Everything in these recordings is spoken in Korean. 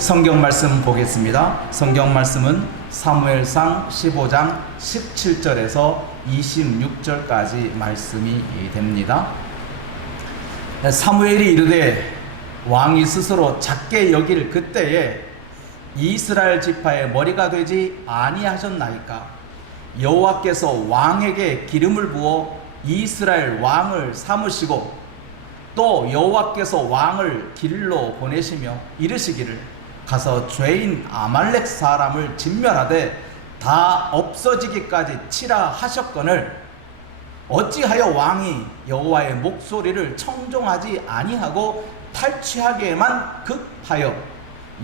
성경 말씀 보겠습니다. 성경 말씀은 사무엘상 15장 17절에서 26절까지 말씀이 됩니다. 사무엘이 이르되 왕이 스스로 작게 여길 그때에 이스라엘 지파의 머리가 되지 아니하셨나이까? 여호와께서 왕에게 기름을 부어 이스라엘 왕을 삼으시고 또 여호와께서 왕을 길로 보내시며 이르시기를 가서 죄인 아말렉 사람을 진멸하되 다 없어지기까지 치라 하셨거늘 어찌하여 왕이 여호와의 목소리를 청종하지 아니하고 탈취하기에만 급하여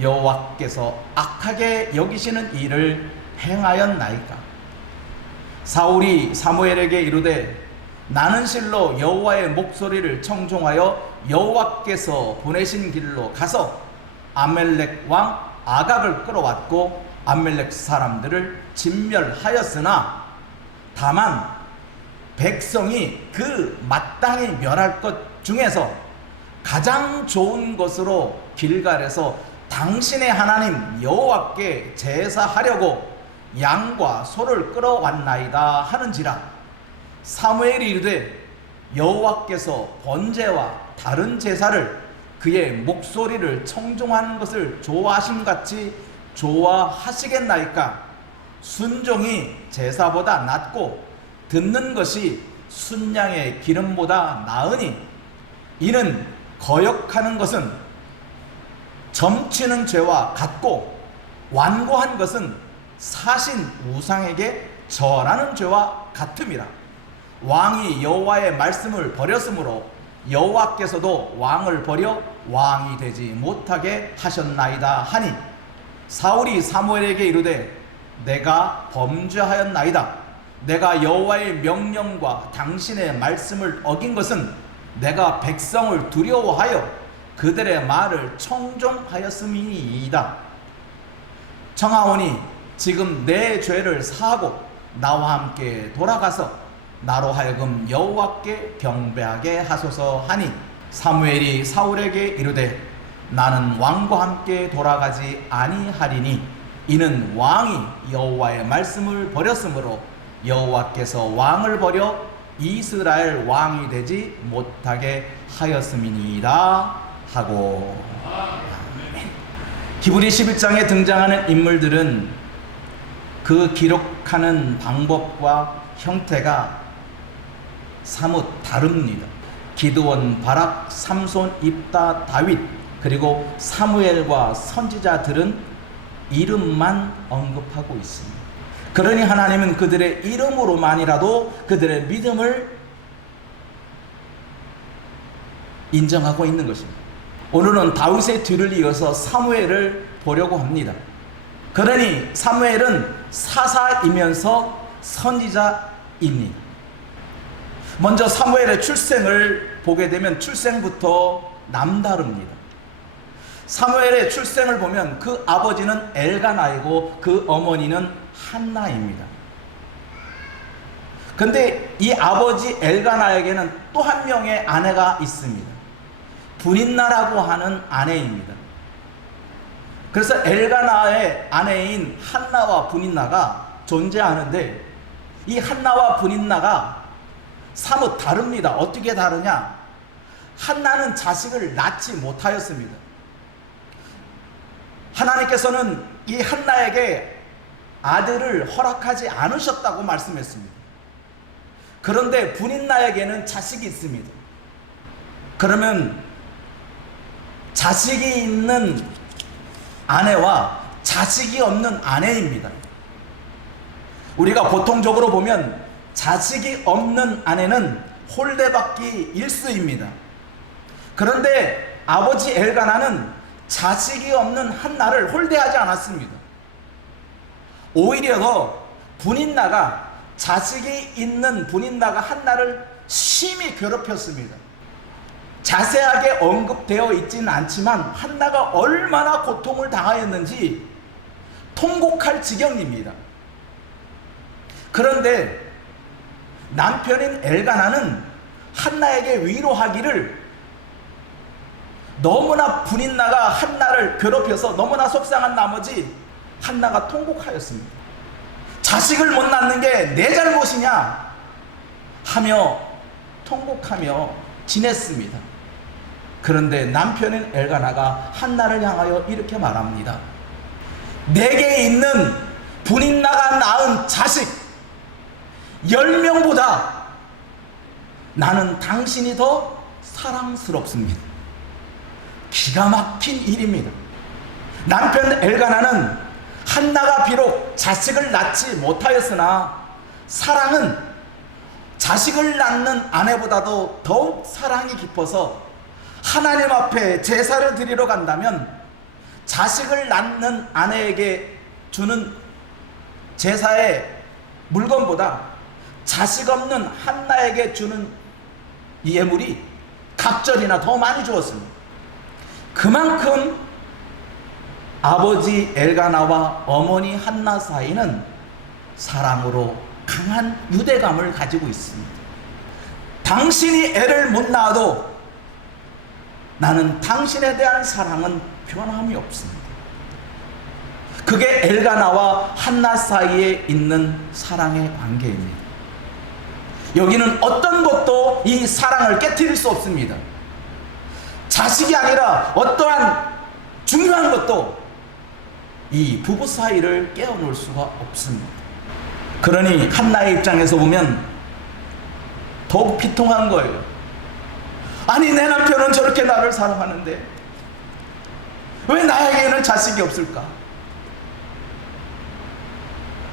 여호와께서 악하게 여기시는 일을 행하였나이까? 사울이 사무엘에게 이르되 나는 실로 여호와의 목소리를 청종하여 여호와께서 보내신 길로 가서 아말렉 왕 아각을 끌어왔고 아말렉 사람들을 진멸하였으나 다만 백성이 그 마땅히 멸할 것 중에서 가장 좋은 것으로 길갈에서 당신의 하나님 여호와께 제사하려고 양과 소를 끌어왔나이다 하는지라. 사무엘이 이르되 여호와께서 번제와 다른 제사를 그의 목소리를 청종하는 것을 좋아하심같이 좋아하시겠나이까? 순종이 제사보다 낫고 듣는 것이 순양의 기름보다 나으니 이는 거역하는 것은 점치는 죄와 같고 완고한 것은 사신 우상에게 절하는 죄와 같음이라. 왕이 여호와의 말씀을 버렸으므로 여호와께서도 왕을 버려 왕이 되지 못하게 하셨나이다 하니 사울이 사무엘에게 이르되 내가 범죄하였나이다. 내가 여호와의 명령과 당신의 말씀을 어긴 것은 내가 백성을 두려워하여 그들의 말을 청종하였음이니이다. 청하오니 지금 내 죄를 사하고 나와 함께 돌아가서 나로 하여금 여호와께 경배하게 하소서 하니 사무엘이 사울에게 이르되 나는 왕과 함께 돌아가지 아니하리니 이는 왕이 여호와의 말씀을 버렸으므로 여호와께서 왕을 버려 이스라엘 왕이 되지 못하게 하였음이니이다 하고. 히브리 11장에 등장하는 인물들은 그 기록하는 방법과 형태가 사뭇 다릅니다. 기드온, 바락, 삼손, 입다, 다윗 그리고 사무엘과 선지자들은 이름만 언급하고 있습니다. 그러니 하나님은 그들의 이름으로만이라도 그들의 믿음을 인정하고 있는 것입니다. 오늘은 다윗의 뒤를 이어서 사무엘을 보려고 합니다. 그러니 사무엘은 사사이면서 선지자입니다. 먼저 사무엘의 출생을 보게 되면 출생부터 남다릅니다. 사무엘의 출생을 보면 그 아버지는 엘가나이고 그 어머니는 한나입니다. 그런데 이 아버지 엘가나에게는 또 한 명의 아내가 있습니다. 브닌나라고 하는 아내입니다. 그래서 엘가나의 아내인 한나와 브닌나가 존재하는데 이 한나와 브닌나가 사뭇 다릅니다. 어떻게 다르냐? 한나는 자식을 낳지 못하였습니다. 하나님께서는 이 한나에게 아들을 허락하지 않으셨다고 말씀했습니다. 그런데 브닌나에게는 자식이 있습니다. 그러면 자식이 있는 아내와 자식이 없는 아내입니다. 우리가 보통적으로 보면 자식이 없는 아내는 홀대받기 일쑤입니다. 그런데 아버지 엘가나는 자식이 없는 한나를 홀대하지 않았습니다. 오히려 더 브닌나가 자식이 있는 브닌나가 한나를 심히 괴롭혔습니다. 자세하게 언급되어 있지는 않지만 한나가 얼마나 고통을 당하였는지 통곡할 지경입니다. 그런데 남편인 엘가나는 한나에게 위로하기를 너무나 분인나가 한나를 괴롭혀서 너무나 속상한 나머지 한나가 통곡하였습니다. 자식을 못 낳는 게 내 잘못이냐 하며 통곡하며 지냈습니다. 그런데 남편인 엘가나가 한나를 향하여 이렇게 말합니다. 내게 있는 분인나가 낳은 자식 10명보다 나는 당신이 더 사랑스럽습니다. 기가 막힌 일입니다. 남편 엘가나는 한나가 비록 자식을 낳지 못하였으나 사랑은 자식을 낳는 아내보다도 더욱 사랑이 깊어서 하나님 앞에 제사를 드리러 간다면 자식을 낳는 아내에게 주는 제사의 물건보다 자식 없는 한나에게 주는 예물이 각절이나 더 많이 주었습니다. 그만큼 아버지 엘가나와 어머니 한나 사이는 사랑으로 강한 유대감을 가지고 있습니다. 당신이 애를 못 낳아도 나는 당신에 대한 사랑은 변함이 없습니다. 그게 엘가나와 한나 사이에 있는 사랑의 관계입니다. 여기는 어떤 것도 이 사랑을 깨트릴 수 없습니다. 자식이 아니라 어떠한 중요한 것도 이 부부 사이를 깨어놓을 수가 없습니다. 그러니 한나의 입장에서 보면 더욱 비통한 거예요. 아니 내 남편은 저렇게 나를 사랑하는데 왜 나에게는 자식이 없을까?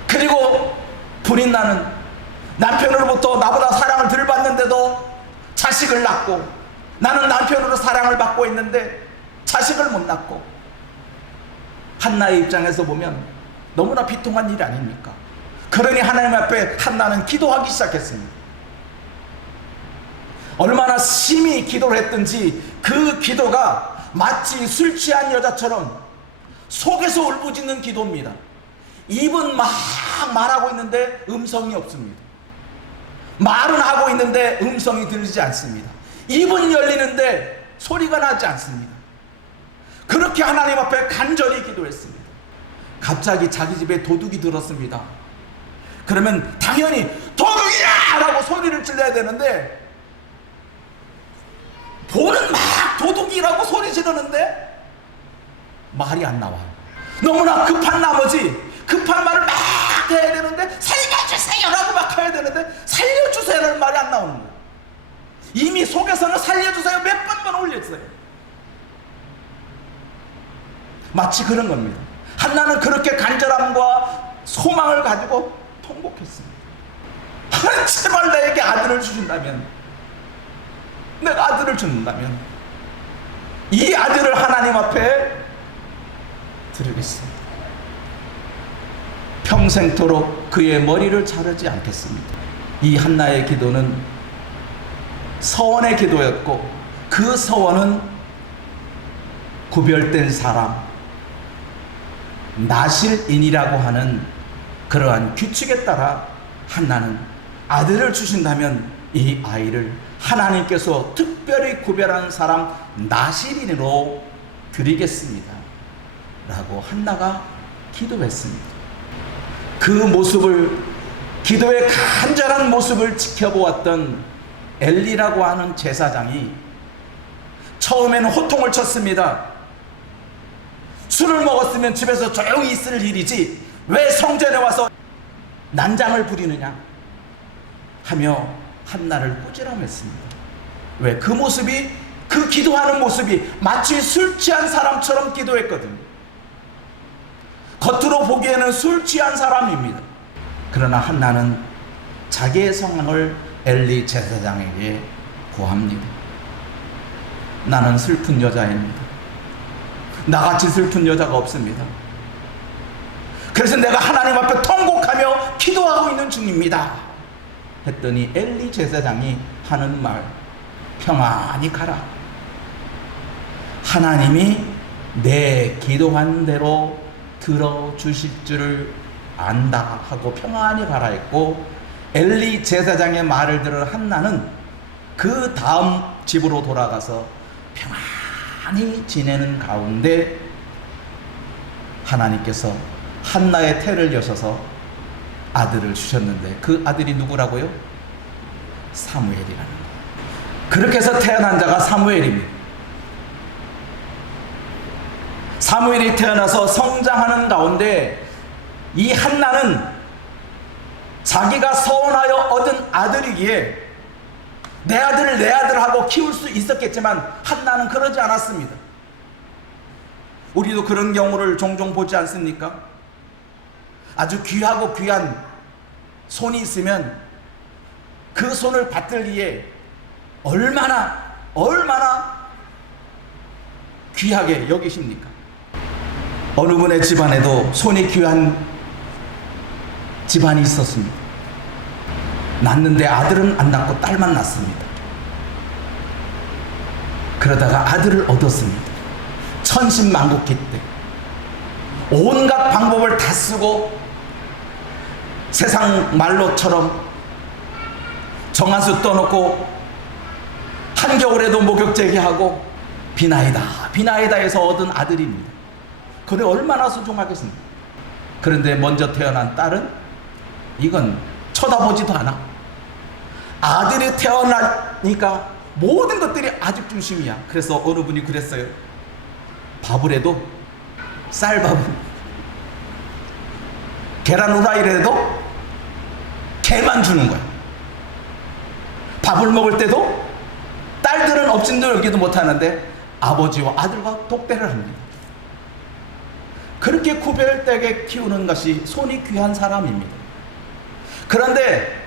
그리고 분인나는 남편으로부터 나보다 사랑을 덜 받는데도 자식을 낳고, 나는 남편으로 사랑을 받고 있는데 자식을 못 낳고, 한나의 입장에서 보면 너무나 비통한 일 아닙니까? 그러니 하나님 앞에 한나는 기도하기 시작했습니다. 얼마나 심히 기도를 했든지 그 기도가 마치 술 취한 여자처럼 속에서 울부짖는 기도입니다. 입은 막 말하고 있는데 음성이 없습니다. 말은 하고 있는데 음성이 들리지 않습니다. 입은 열리는데 소리가 나지 않습니다. 그렇게 하나님 앞에 간절히 기도했습니다. 갑자기 자기 집에 도둑이 들었습니다. 그러면 당연히 도둑이야! 라고 소리를 질러야 되는데, 보는 막 도둑이라고 소리 지르는데 말이 안 나와요. 너무나 급한 나머지 급한 말을 막 해야 되는데 살려주세요 라고 막 해야 되는데 살려주세요라는 말이 안 나오는 거예요. 이미 속에서는 살려주세요 몇 번만 올렸어요. 마치 그런 겁니다. 한나는 그렇게 간절함과 소망을 가지고 통곡했습니다. 하나님 제발 나에게 아들을 주신다면, 내가 아들을 준다면 이 아들을 하나님 앞에 드리겠습니다. 평생토록 그의 머리를 자르지 않겠습니다. 이 한나의 기도는 서원의 기도였고, 그 서원은 구별된 사람, 나실인이라고 하는 그러한 규칙에 따라 한나는 아들을 주신다면 이 아이를 하나님께서 특별히 구별한 사람 나실인으로 드리겠습니다 라고 한나가 기도했습니다. 그 모습을, 기도의 간절한 모습을 지켜보았던 엘리라고 하는 제사장이 처음에는 호통을 쳤습니다. 술을 먹었으면 집에서 조용히 있을 일이지 왜 성전에 와서 난장을 부리느냐 하며 한나를 꾸지람했습니다. 왜? 그 모습이, 그 기도하는 모습이 마치 술 취한 사람처럼 기도했거든요. 겉으로 보기에는 술 취한 사람입니다. 그러나 한나는 자기의 상황을 엘리 제사장에게 고합니다. 나는 슬픈 여자입니다. 나같이 슬픈 여자가 없습니다. 그래서 내가 하나님 앞에 통곡하며 기도하고 있는 중입니다 했더니 엘리 제사장이 하는 말, 평안히 가라. 하나님이 내 기도한 대로 들어주실 줄을 안다 하고 평안히 가라 했고, 엘리 제사장의 말을 들은 한나는 그 다음 집으로 돌아가서 가만히 지내는 가운데 하나님께서 한나의 태를 여셔서 아들을 주셨는데 그 아들이 누구라고요? 사무엘이라는 거예요. 그렇게 해서 태어난 자가 사무엘입니다. 사무엘이 태어나서 성장하는 가운데 이 한나는 자기가 서원하여 얻은 아들이기에 내 아들을 내 아들하고 키울 수 있었겠지만 한나는 그러지 않았습니다. 우리도 그런 경우를 종종 보지 않습니까? 아주 귀하고 귀한 손이 있으면 그 손을 받들기에 얼마나 귀하게 여기십니까? 어느 분의 집안에도 손이 귀한 집안이 있었습니다. 낳는데 아들은 안 낳고 딸만 낳습니다. 그러다가 아들을 얻었습니다. 천신만국기 때 온갖 방법을 다 쓰고 세상 말로처럼 정한수 떠놓고 한겨울에도 목욕제기하고 비나이다 해서 얻은 아들입니다. 그래 얼마나 소중하겠습니까? 그런데 먼저 태어난 딸은 이건 쳐다보지도 않아. 아들이 태어나니까 모든 것들이 아직 중심이야. 그래서 어느 분이 그랬어요. 밥을 해도 쌀밥을, 계란 후라이를 해도 개만 주는 거야. 밥을 먹을 때도 딸들은 엎친도 열기도 못하는데 아버지와 아들과 독대를 합니다. 그렇게 구별되게 키우는 것이 손이 귀한 사람입니다. 그런데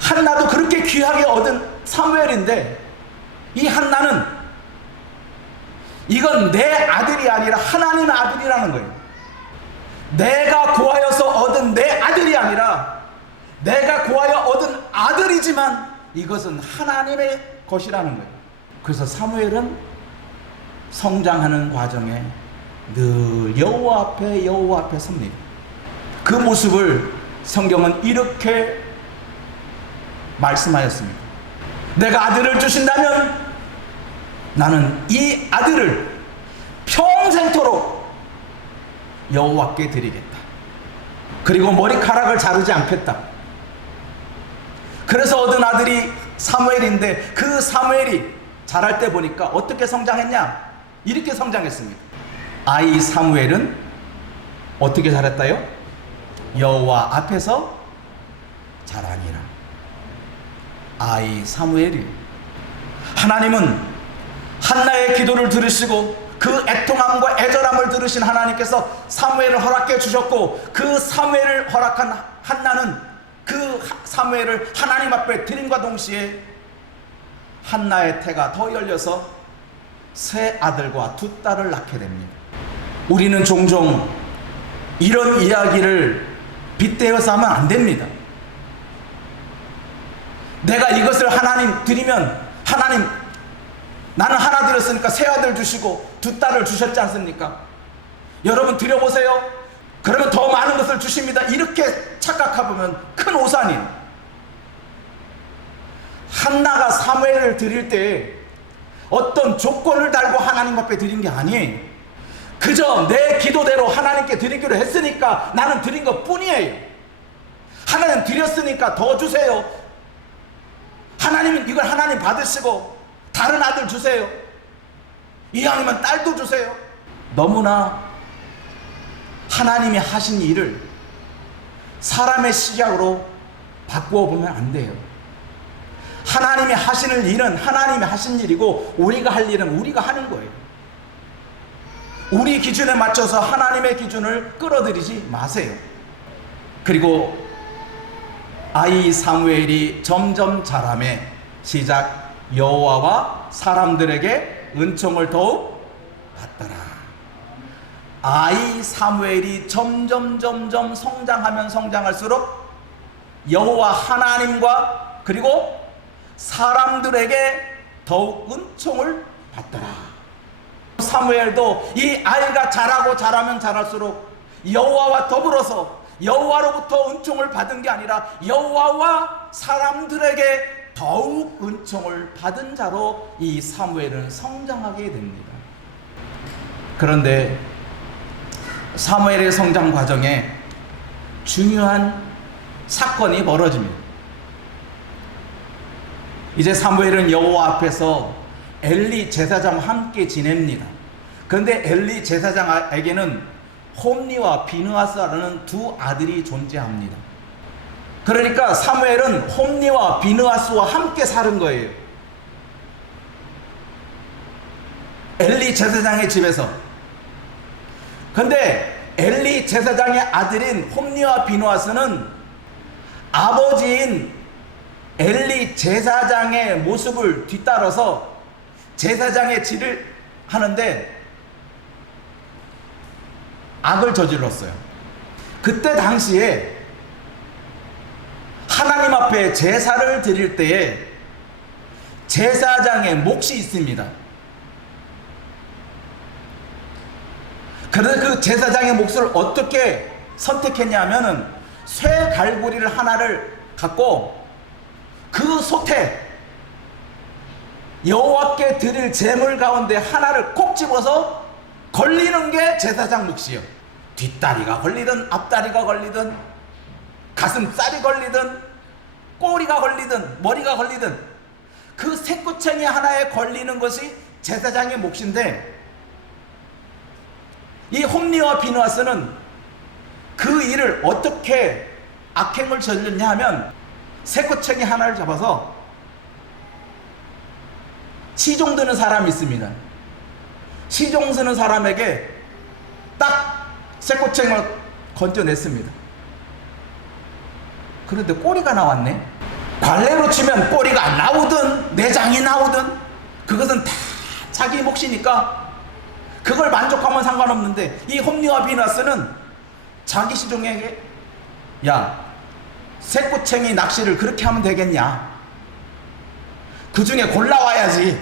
한나도 그렇게 귀하게 얻은 사무엘인데 이 한나는 이건 내 아들이 아니라 하나님의 아들이라는 거예요. 내가 구하여서 얻은 내 아들이 아니라 내가 구하여 얻은 아들이지만 이것은 하나님의 것이라는 거예요. 그래서 사무엘은 성장하는 과정에 늘 여호와 앞에 섭니다. 그 모습을 성경은 이렇게 말씀하였습니다. 내가 아들을 주신다면 나는 이 아들을 평생토록 여호와께 드리겠다. 그리고 머리카락을 자르지 않겠다. 그래서 얻은 아들이 사무엘인데 그 사무엘이 자랄 때 보니까 어떻게 성장했냐? 이렇게 성장했습니다. 아이 사무엘은 어떻게 자랐다요? 여호와 앞에서 자라니라. 아이 사무엘이 하나님은 한나의 기도를 들으시고 그 애통함과 애절함을 들으신 하나님께서 사무엘을 허락해 주셨고 그 사무엘을 허락한 한나는 그 사무엘을 하나님 앞에 드림과 동시에 한나의 태가 더 열려서 세 아들과 두 딸을 낳게 됩니다. 우리는 종종 이런 이야기를 빗대어서 하면 안 됩니다. 내가 이것을 하나님 드리면 하나님 나는 하나 드렸으니까 세 아들 주시고 두 딸을 주셨지 않습니까? 여러분 드려보세요. 그러면 더 많은 것을 주십니다. 이렇게 착각해보면 큰 오산이에요. 한나가 사무엘을 드릴 때 어떤 조건을 달고 하나님 앞에 드린 게 아니에요. 그저 내 기도대로 하나님께 드리기로 했으니까 나는 드린 것 뿐이에요. 하나님 드렸으니까 더 주세요. 하나님은 이걸 하나님 받으시고 다른 아들 주세요. 이왕이면 딸도 주세요. 너무나 하나님이 하신 일을 사람의 시각으로 바꾸어 보면 안 돼요. 하나님이 하시는 일은 하나님이 하신 일이고 우리가 할 일은 우리가 하는 거예요. 우리 기준에 맞춰서 하나님의 기준을 끌어들이지 마세요. 그리고 아이 사무엘이 점점 자라매 시작 여호와와 사람들에게 은총을 더욱 받더라. 아이 사무엘이 점점 성장하면 성장할수록 여호와 하나님과 그리고 사람들에게 더욱 은총을 받더라. 사무엘도 이 아이가 자라면 자랄수록 여호와와 더불어서 여호와로부터 은총을 받은 게 아니라 여호와와 사람들에게 더욱 은총을 받은 자로 이 사무엘은 성장하게 됩니다. 그런데 사무엘의 성장 과정에 중요한 사건이 벌어집니다. 이제 사무엘은 여호와 앞에서 엘리 제사장과 함께 지냅니다. 그런데 엘리 제사장에게는 홈니와 비느하스라는 두 아들이 존재합니다. 그러니까 사무엘은 홈니와 비느하스와 함께 사는 거예요. 엘리 제사장의 집에서. 근데 엘리 제사장의 아들인 홈니와 비느하스는 아버지인 엘리 제사장의 모습을 뒤따라서 제사장의 질을 하는데 악을 저질렀어요. 그때 당시에 하나님 앞에 제사를 드릴 때에 제사장의 몫이 있습니다. 그래서 그 제사장의 몫을 어떻게 선택했냐면은 쇠 갈고리를 하나를 갖고 그 솥에 여호와께 드릴 제물 가운데 하나를 콕 집어서 걸리는 게 제사장 몫이요. 뒷다리가 걸리든 앞다리가 걸리든 가슴살이 걸리든 꼬리가 걸리든 머리가 걸리든 그 새꼬챙이 하나에 걸리는 것이 제사장의 몫인데, 이 홈니와 비느하스는 그 일을 어떻게 악행을 저질렀냐 하면 새꼬챙이 하나를 잡아서 시종 드는 사람이 있습니다. 시종 드는 사람에게 딱 새꼬챙이를 건져냈습니다. 그런데 꼬리가 나왔네. 관례로 치면 꼬리가 안 나오든 내장이 나오든 그것은 다 자기 몫이니까 그걸 만족하면 상관없는데, 이 홈니와 비느하스는 자기 시종에게 야, 새꼬챙이 낚시를 그렇게 하면 되겠냐, 그 중에 골라와야지,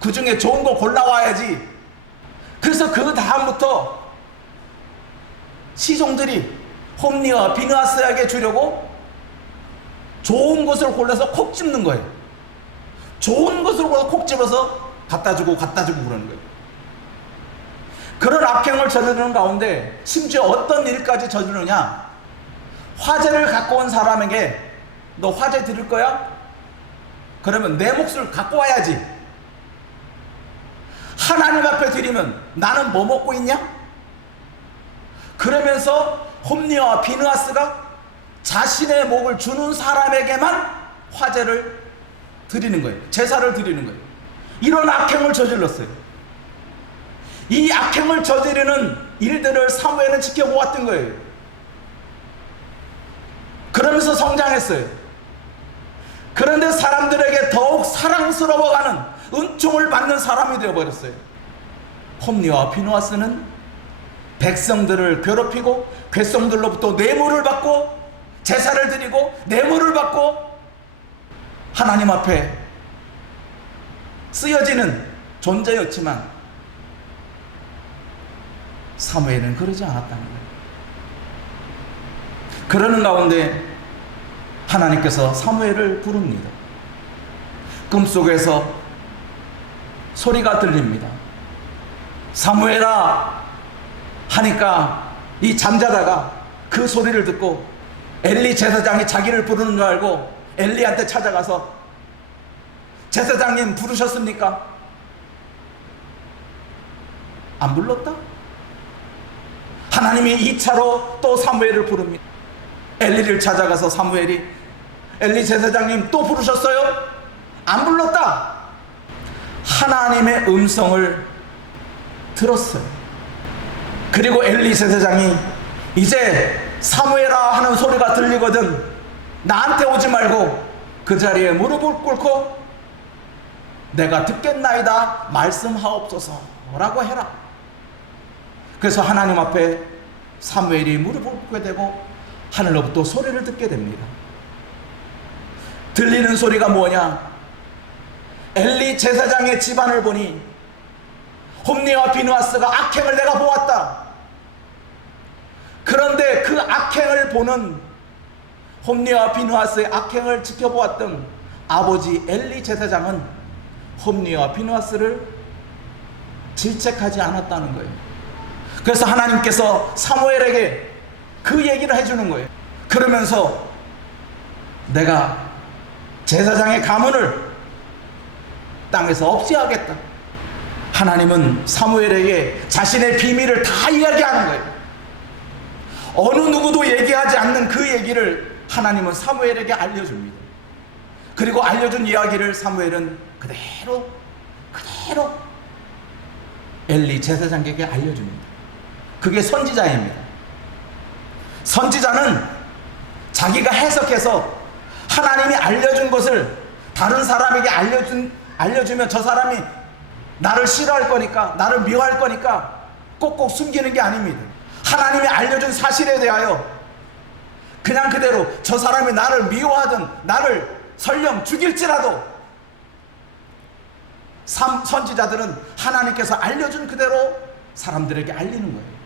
그 중에 좋은 거 골라와야지. 그래서 그 다음부터 시종들이 홈니와 비느하스에게 주려고 좋은 것을 골라서 콕 집는 거예요. 좋은 것을 골라서 콕 집어서 갖다 주고 그러는 거예요. 그런 악행을 저지르는 가운데 심지어 어떤 일까지 저지르느냐, 화제를 갖고 온 사람에게 너 화제 드릴 거야? 그러면 내 몫을 갖고 와야지. 하나님 앞에 드리면 나는 뭐 먹고 있냐? 그러면서 홈니와 비느하스가 자신의 목을 주는 사람에게만 화제를 드리는 거예요. 제사를 드리는 거예요. 이런 악행을 저질렀어요. 이 악행을 저지르는 일들을 사무엘은 지켜보았던 거예요. 그러면서 성장했어요. 그런데 사람들에게 더욱 사랑스러워가는 은총을 받는 사람이 되어버렸어요. 홈니와 비느하스는 백성들을 괴롭히고 괴성들로부터 뇌물을 받고 제사를 드리고 뇌물을 받고 하나님 앞에 쓰여지는 존재였지만 사무엘은 그러지 않았다는 거예요. 그러는 가운데 하나님께서 사무엘을 부릅니다. 꿈속에서 소리가 들립니다. 사무엘아 하니까 이 잠자다가 그 소리를 듣고 엘리 제사장이 자기를 부르는 줄 알고 엘리한테 찾아가서 제사장님 부르셨습니까? 안 불렀다? 하나님이 2차로 또 사무엘을 부릅니다. 엘리를 찾아가서 사무엘이 엘리 제사장님 또 부르셨어요? 안 불렀다. 하나님의 음성을 들었어요. 그리고 엘리 제사장이 이제 사무엘아 하는 소리가 들리거든 나한테 오지 말고 그 자리에 무릎을 꿇고 내가 듣겠나이다 말씀하옵소서 라고 해라. 그래서 하나님 앞에 사무엘이 무릎을 꿇게 되고 하늘로부터 소리를 듣게 됩니다. 들리는 소리가 뭐냐? 엘리 제사장의 집안을 보니 홈니와 비느하스가 악행을 내가 보았다. 그런데 그 악행을 보는 홈니와 비느하스의 악행을 지켜보았던 아버지 엘리 제사장은 홈니와 비느하스를 질책하지 않았다는 거예요. 그래서 하나님께서 사무엘에게 그 얘기를 해주는 거예요. 그러면서 내가 제사장의 가문을 땅에서 없애하겠다. 하나님은 사무엘에게 자신의 비밀을 다 이야기하는 거예요. 어느 누구도 얘기하지 않는 그 얘기를 하나님은 사무엘에게 알려줍니다. 그리고 알려준 이야기를 사무엘은 그대로 엘리 제사장에게 알려줍니다. 그게 선지자입니다. 선지자는 자기가 해석해서 하나님이 알려준 것을 다른 사람에게 알려주면 저 사람이 나를 싫어할 거니까, 나를 미워할 거니까 꼭꼭 숨기는 게 아닙니다. 하나님이 알려준 사실에 대하여 그냥 그대로 저 사람이 나를 미워하든 나를 설령 죽일지라도 선지자들은 하나님께서 알려준 그대로 사람들에게 알리는 거예요.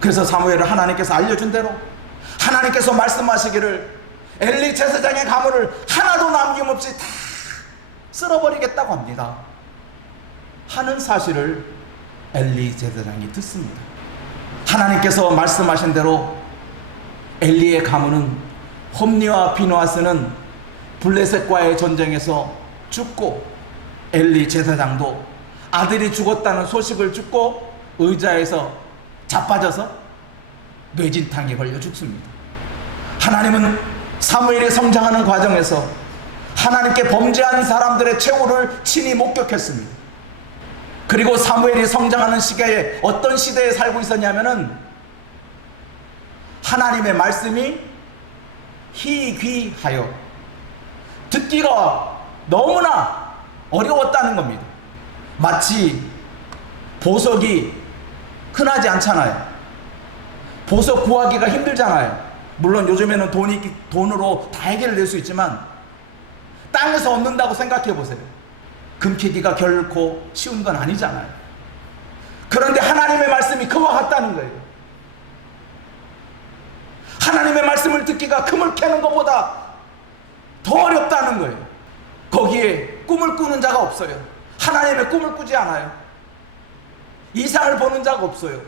그래서 사무엘은 하나님께서 알려준 대로 하나님께서 말씀하시기를 엘리 제사장의 가문을 하나도 남김없이 다 쓸어버리겠다고 합니다 하는 사실을 엘리 제사장이 듣습니다. 하나님께서 말씀하신 대로 엘리의 가문은 홈니와 비누아스는 블레셋과의 전쟁에서 죽고 엘리 제사장도 아들이 죽었다는 소식을 듣고 의자에서 자빠져서 뇌진탕에 걸려 죽습니다. 하나님은 사무엘이 성장하는 과정에서 하나님께 범죄한 사람들의 최후를 친히 목격했습니다. 그리고 사무엘이 성장하는 시기에 어떤 시대에 살고 있었냐면은 하나님의 말씀이 희귀하여 듣기가 너무나 어려웠다는 겁니다. 마치 보석이 흔하지 않잖아요. 보석 구하기가 힘들잖아요. 물론 요즘에는 돈으로 다 해결될 수 있지만 땅에서 얻는다고 생각해 보세요. 금캐기가 결코 쉬운 건 아니잖아요. 그런데 하나님의 말씀이 그와 같다는 거예요. 하나님의 말씀을 듣기가 금을 캐는 것보다 더 어렵다는 거예요. 거기에 꿈을 꾸는 자가 없어요. 하나님의 꿈을 꾸지 않아요. 이상을 보는 자가 없어요.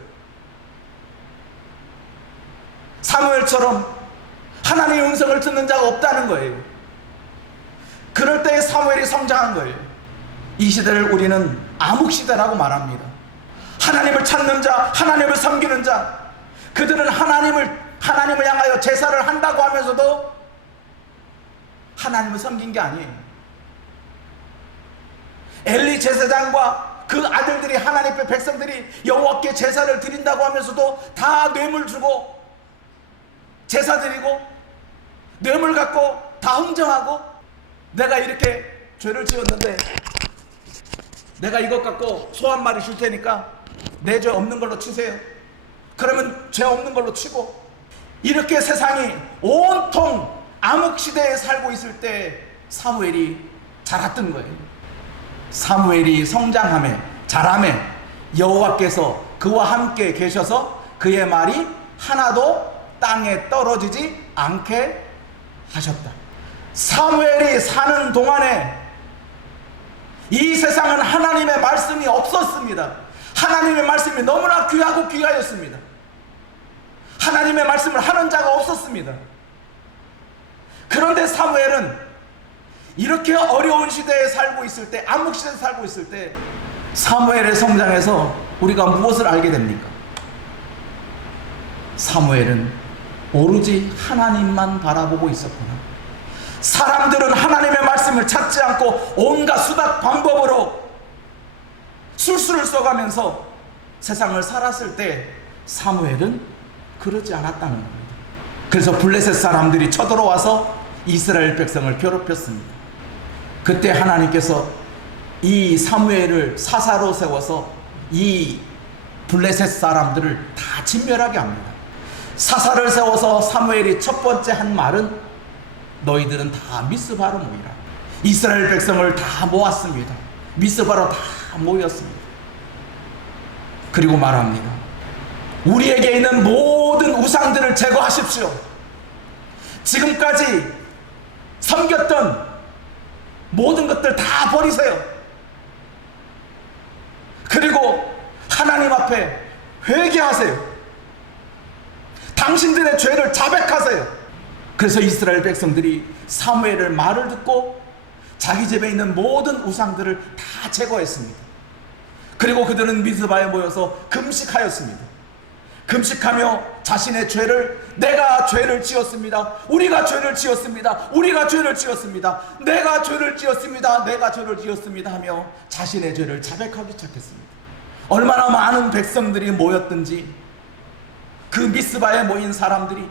사무엘처럼 하나님의 음성을 듣는 자가 없다는 거예요. 그럴 때 사무엘이 성장한 거예요. 이 시대를 우리는 암흑시대라고 말합니다. 하나님을 찾는 자, 하나님을 섬기는 자, 그들은 하나님을 향하여 제사를 한다고 하면서도 하나님을 섬긴 게 아니에요. 엘리 제사장과 그 아들들이 하나님의 백성들이 여호와께 제사를 드린다고 하면서도 다 뇌물 주고 제사 드리고 뇌물 갖고 다 흥정하고 내가 이렇게 죄를 지었는데 내가 이것 갖고 소 한 마리 줄 테니까 내 죄 없는 걸로 치세요. 그러면 죄 없는 걸로 치고 이렇게 세상이 온통 암흑시대에 살고 있을 때 사무엘이 자랐던 거예요. 사무엘이 성장하며 자라며 여호와께서 그와 함께 계셔서 그의 말이 하나도 땅에 떨어지지 않게 하셨다. 사무엘이 사는 동안에 이 세상은 하나님의 말씀이 없었습니다. 하나님의 말씀이 너무나 귀하고 귀하였습니다. 하나님의 말씀을 하는 자가 없었습니다. 그런데 사무엘은 이렇게 어려운 시대에 살고 있을 때, 암흑시대에 살고 있을 때 사무엘의 성장에서 우리가 무엇을 알게 됩니까? 사무엘은 오로지 하나님만 바라보고 있었구나. 사람들은 하나님의 말씀을 찾지 않고 온갖 수단 방법으로 술수를 써가면서 세상을 살았을 때 사무엘은 그러지 않았다는 겁니다. 그래서 블레셋 사람들이 쳐들어와서 이스라엘 백성을 괴롭혔습니다. 그때 하나님께서 이 사무엘을 사사로 세워서 이 블레셋 사람들을 다 진멸하게 합니다. 사사를 세워서 사무엘이 첫 번째 한 말은 너희들은 다 미스바로 모이라. 이스라엘 백성을 다 모았습니다. 미스바로 다 모였습니다. 그리고 말합니다. 우리에게 있는 모든 우상들을 제거하십시오. 지금까지 섬겼던 모든 것들 다 버리세요. 그리고 하나님 앞에 회개하세요. 당신들의 죄를 자백하세요. 그래서 이스라엘 백성들이 사무엘의 말을 듣고 자기 집에 있는 모든 우상들을 다 제거했습니다. 그리고 그들은 미스바에 모여서 금식하였습니다. 금식하며 자신의 죄를, 내가 죄를 지었습니다, 우리가 죄를 지었습니다, 우리가 죄를 지었습니다, 내가 죄를 지었습니다, 내가 죄를 지었습니다 하며 자신의 죄를 자백하기 시작했습니다. 얼마나 많은 백성들이 모였든지 그 미스바에 모인 사람들이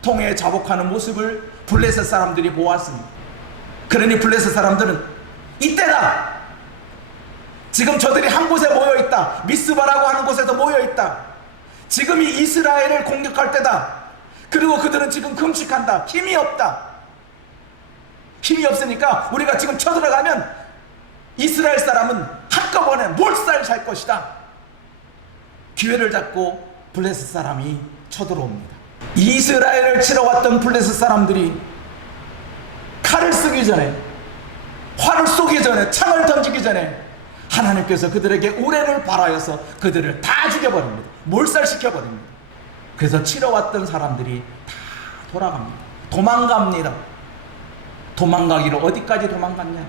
통에 자복하는 모습을 블레셋 사람들이 보았습니다. 그러니 블레셋 사람들은 이때다, 지금 저들이 한 곳에 모여있다, 미스바라고 하는 곳에서 모여있다, 지금이 이스라엘을 공격할 때다. 그리고 그들은 지금 금식한다, 힘이 없다. 힘이 없으니까 우리가 지금 쳐들어가면 이스라엘 사람은 한꺼번에 몰살 것이다. 기회를 잡고 블레셋 사람이 쳐들어옵니다. 이스라엘을 치러 왔던 블레셋 사람들이 칼을 쓰기 전에, 활을 쏘기 전에, 창을 던지기 전에 하나님께서 그들에게 우레를 발하여서 그들을 다 죽여버립니다. 몰살시켜버립니다. 그래서 치러 왔던 사람들이 다 돌아갑니다. 도망갑니다. 도망가기로 어디까지 도망갔냐?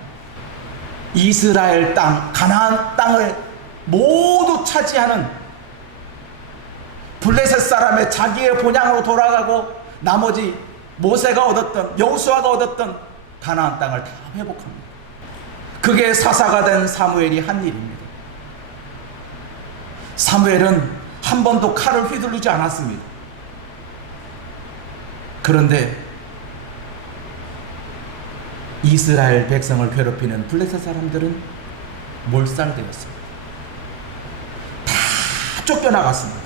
이스라엘 땅, 가나안 땅을 모두 차지하는 블레셋 사람의 자기의 본향으로 돌아가고 나머지 모세가 얻었던, 여호수아가 얻었던 가나안 땅을 다 회복합니다. 그게 사사가 된 사무엘이 한 일입니다. 사무엘은 한 번도 칼을 휘두르지 않았습니다. 그런데 이스라엘 백성을 괴롭히는 블레셋 사람들은 몰살되었습니다. 다 쫓겨나갔습니다.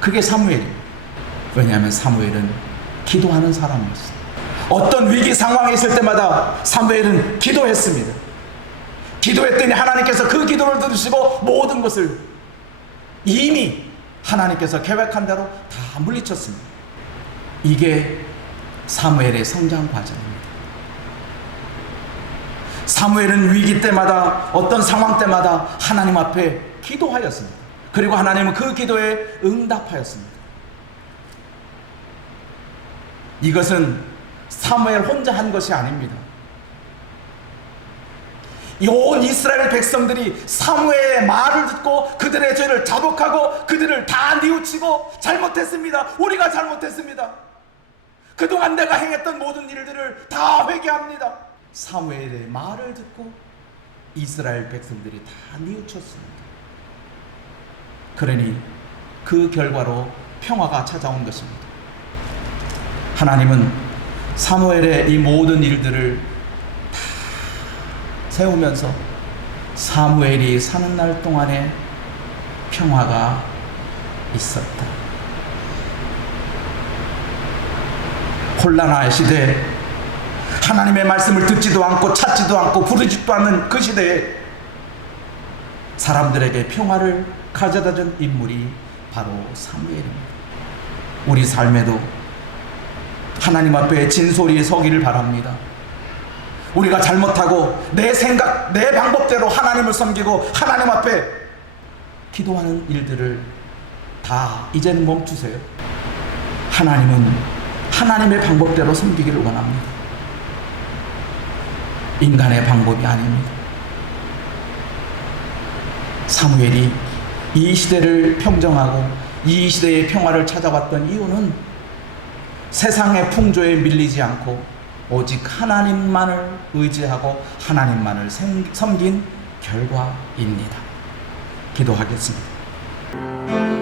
그게 사무엘입니다. 왜냐하면 사무엘은 기도하는 사람이었습니다. 어떤 위기 상황이 있을 때마다 사무엘은 기도했습니다. 기도했더니 하나님께서 그 기도를 들으시고 모든 것을 이미 하나님께서 계획한 대로 다 물리쳤습니다. 이게 사무엘의 성장 과정입니다. 사무엘은 위기 때마다, 어떤 상황 때마다 하나님 앞에 기도하였습니다. 그리고 하나님은 그 기도에 응답하였습니다. 이것은 사무엘 혼자 한 것이 아닙니다. 온 이스라엘 백성들이 사무엘의 말을 듣고 그들의 죄를 자복하고 그들을 다 뉘우치고 잘못했습니다, 우리가 잘못했습니다, 그동안 내가 행했던 모든 일들을 다 회개합니다. 사무엘의 말을 듣고 이스라엘 백성들이 다 뉘우쳤습니다. 그러니 그 결과로 평화가 찾아온 것입니다. 하나님은 사무엘의 이 모든 일들을 다 세우면서 사무엘이 사는 날 동안에 평화가 있었다. 혼란의 시대, 하나님의 말씀을 듣지도 않고 찾지도 않고 부르지도 않는 그 시대에 사람들에게 평화를 가져다준 인물이 바로 사무엘입니다. 우리 삶에도 하나님 앞에 진솔히 서기를 바랍니다. 우리가 잘못하고 내 생각, 내 방법대로 하나님을 섬기고 하나님 앞에 기도하는 일들을 다 이제는 멈추세요. 하나님은 하나님의 방법대로 섬기기를 원합니다. 인간의 방법이 아닙니다. 사무엘이 이 시대를 평정하고 이 시대의 평화를 찾아왔던 이유는 세상의 풍조에 밀리지 않고 오직 하나님만을 의지하고 하나님만을 섬긴 결과입니다. 기도하겠습니다.